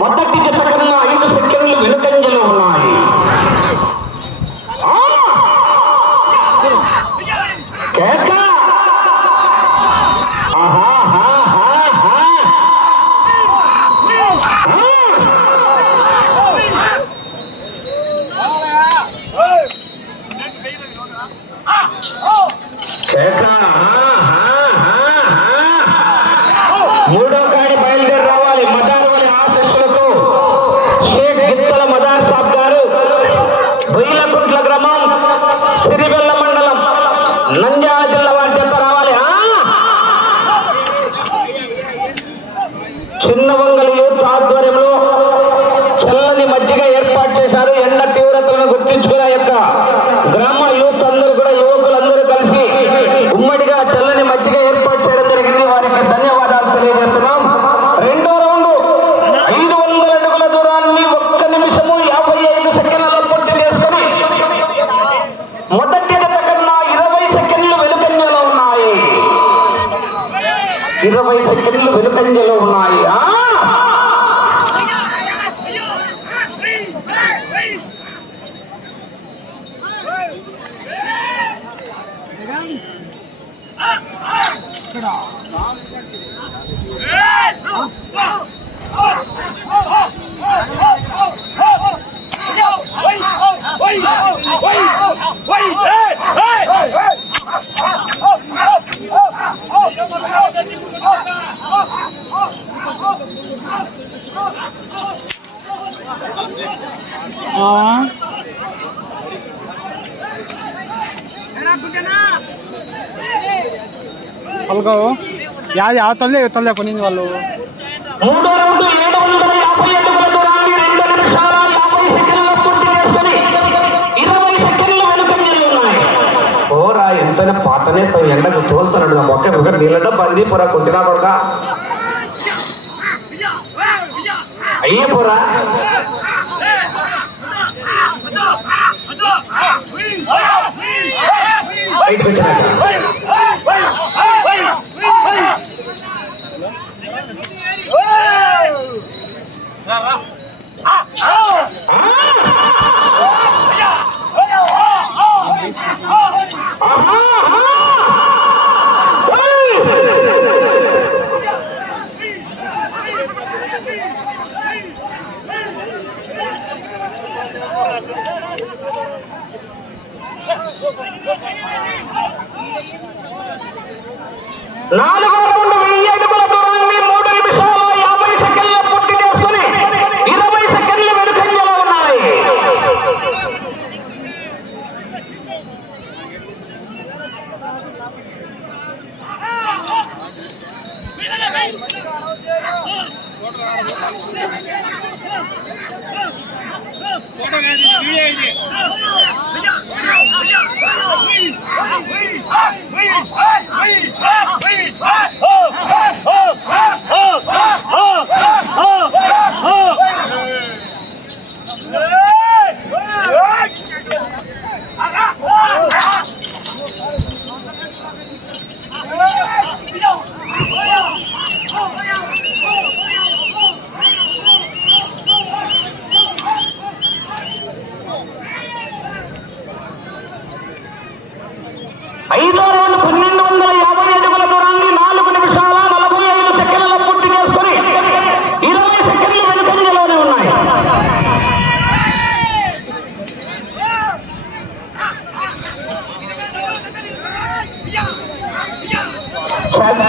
మొదటి జత ఐదు సెకండ్లు వెనుకంజలో ఉన్నాయి. కేక! మూడో রহমতুল্লাহ అలగావు యాది ఆ తల్లే తల్లే కొనింది వాళ్ళు. ఎంతైనా పాతనే ఎండకు తోస్తున్నాడు నా మొక్క. నీళ్ళ బందీ పురా కొట్టినా కొడక. అయ్యపోరా బయటకు వచ్చినాక నాలుగు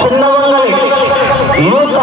చిన్న వంగలి యూత్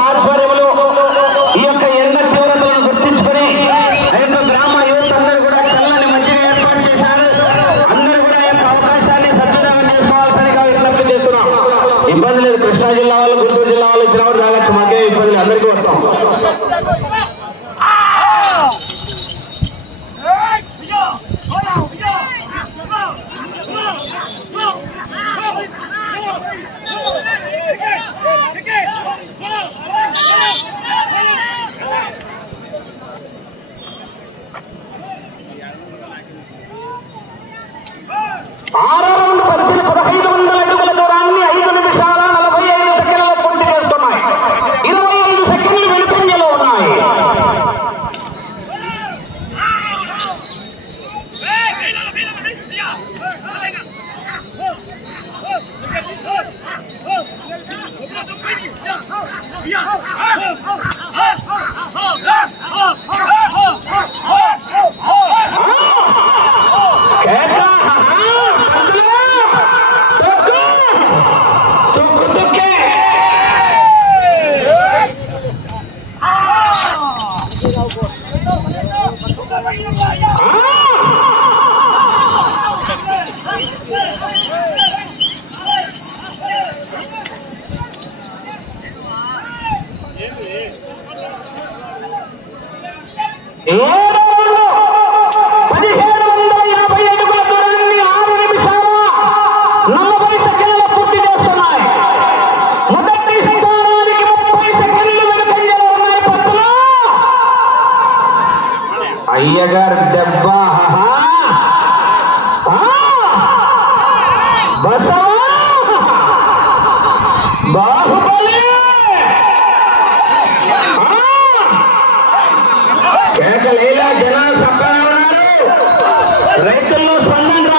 అయ్యగారు దెబ్బ. బాహుబలి. కేకలేలా జనాలు సభ రైతుల్లో సంబంధం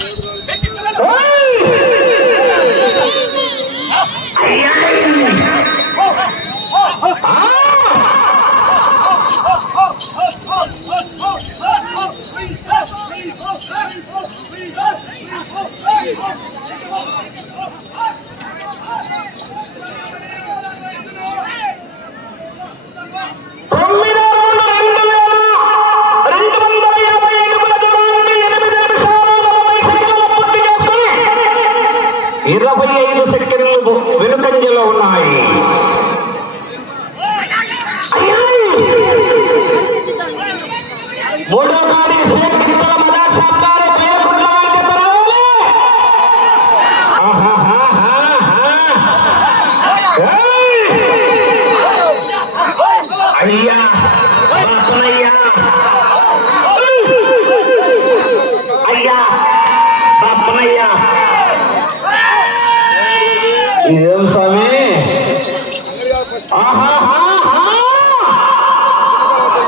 Weg! ఇరవై ఐదు సెకండ్లు వెనుకంజలో ఉన్నాయి. మూడో గారి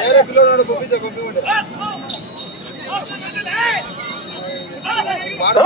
వేరే పిల్లడు పంపించా పంపించండి వాడు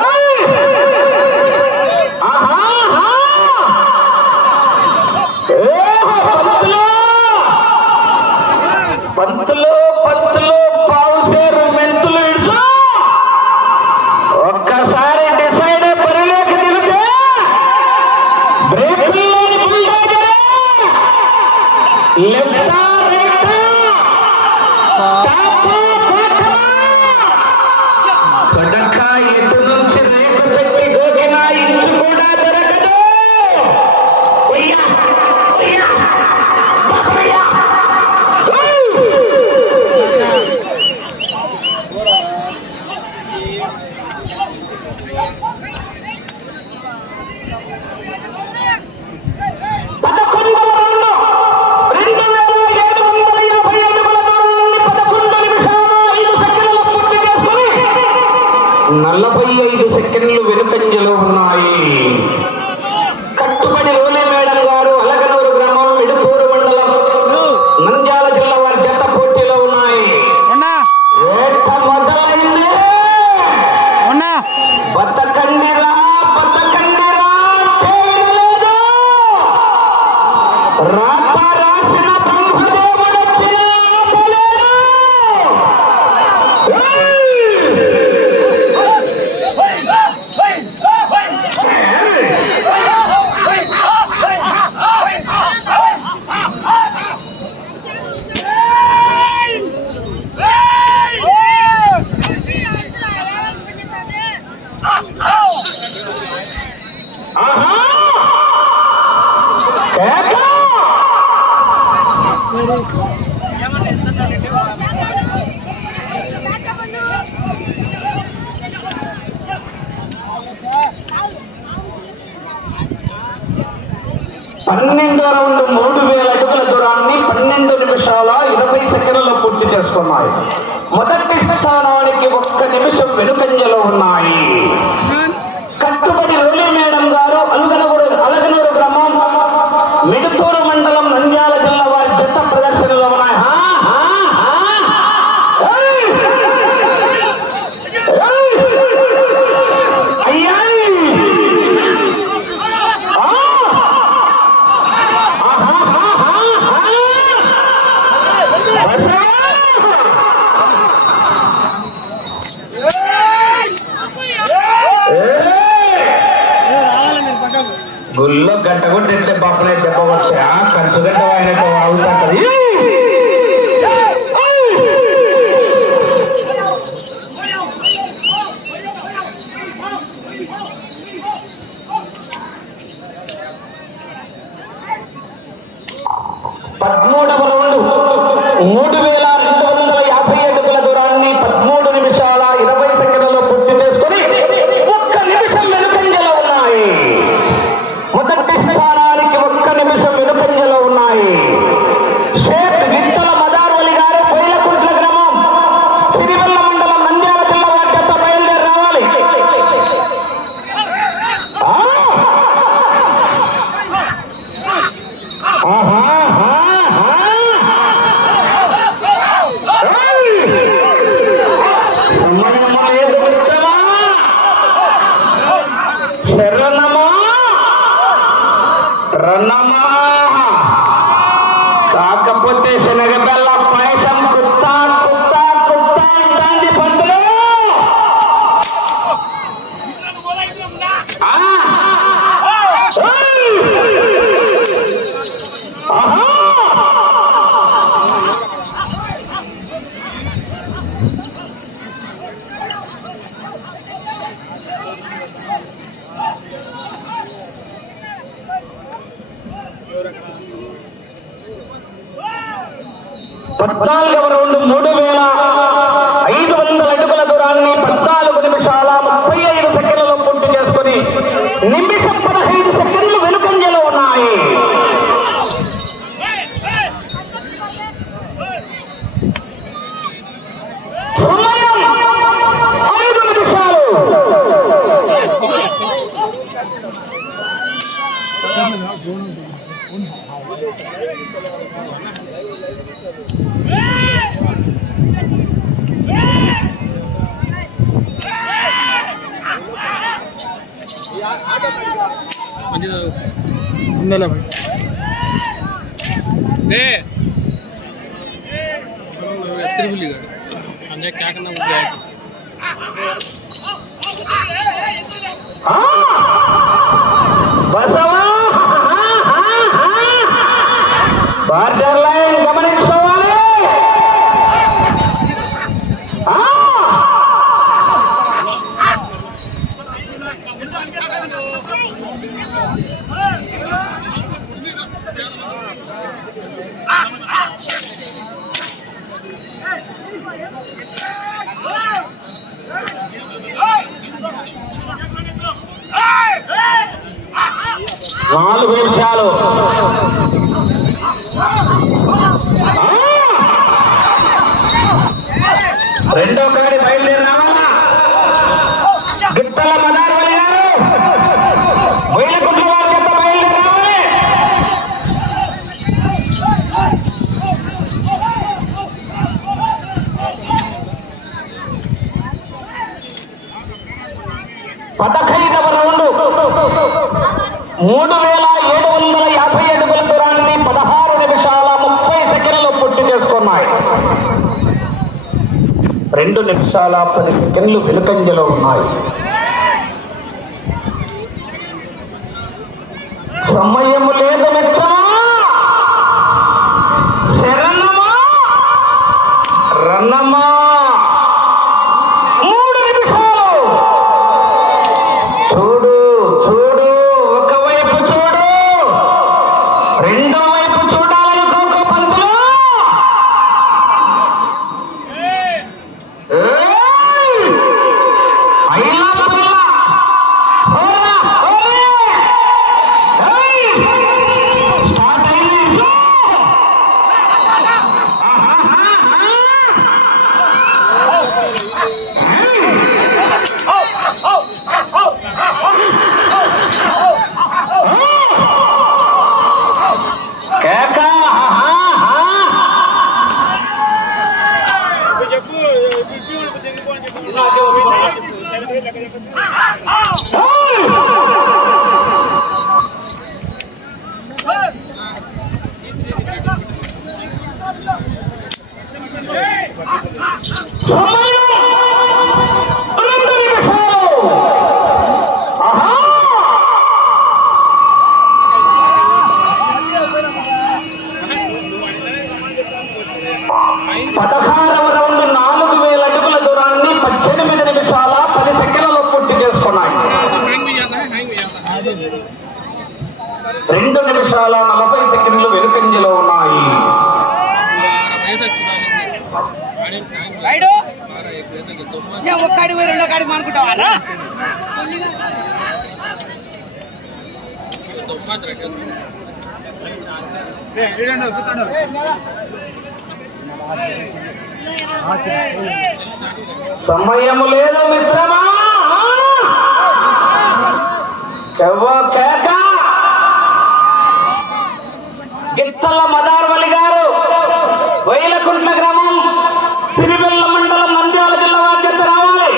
పద్నాలుగవ రౌండ్ మూడు ఉండాలి రే తిరుగులి కాదు అన్నీ కాకుండా బార్డర్ లైన్ గమనించి మూడు వేల ఏడు వందల యాభై అడుగుల దూరాన్ని పదహారు నిమిషాల ముప్పై సెకండ్లు పూర్తి చేసుకున్నాయి. రెండు నిమిషాల పది సెకండ్లు వెనుకంజలో ఉన్నాయి. ఒక్కడి పోయి రెండో కాడికి మానుకుంటావా? రా. సమయము లేదు మిత్రమా. కేక కేక. గిత్తల మదార్వలి గారు వైలకుంట్ల గ్రామం సిరివెల్ల మండలం నంద్యాల జిల్లా బాధ్యత రావాలి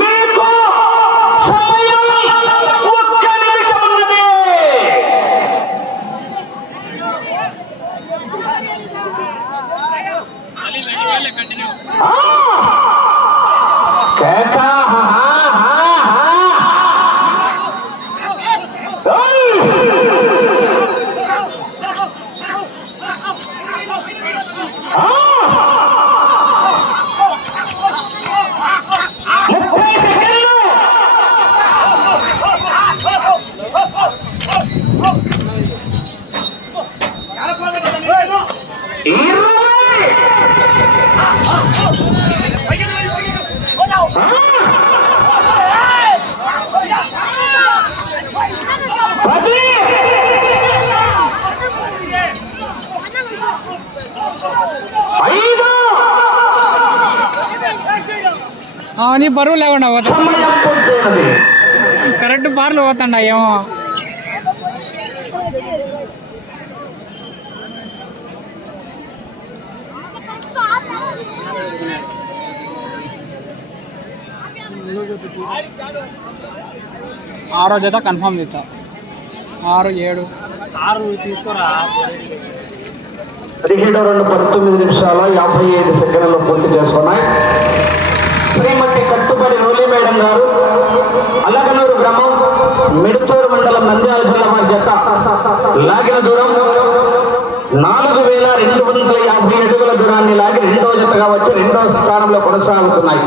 మీకు సమయం ఒక్క నిమిషం ఉన్నది ఆ! కేక హా, హా, హా. ఓయ్! ఆ! ముప్పై సెకండ్లు ఇరవై పది ఐదు నీ బరువు లేకుండా కరెక్ట్ బార్లు పోతాండా ఏమో. ఆరో జత కన్ఫర్మ్ చేస్తా. ఆరు ఏడు. ఆరు తీసుకోరా. పదిహేడు రెండు పంతొమ్మిది నిమిషాల యాభై ఐదు సెకండ్లు పూర్తి చేసుకున్నాయి. శ్రీమతి కట్టుబడి నూలి మేడం గారు అలగనూరు గ్రామం మిడుతూరు మండలం నంద్యాల జిల్లా వారి జత. లాగిన దూరం నాలుగు వేల రెండు వందల యాభై అడుగుల దూరాన్ని లాగి రెండవ జతగా వచ్చి రెండవ స్థానంలో కొనసాగుతున్నాయి.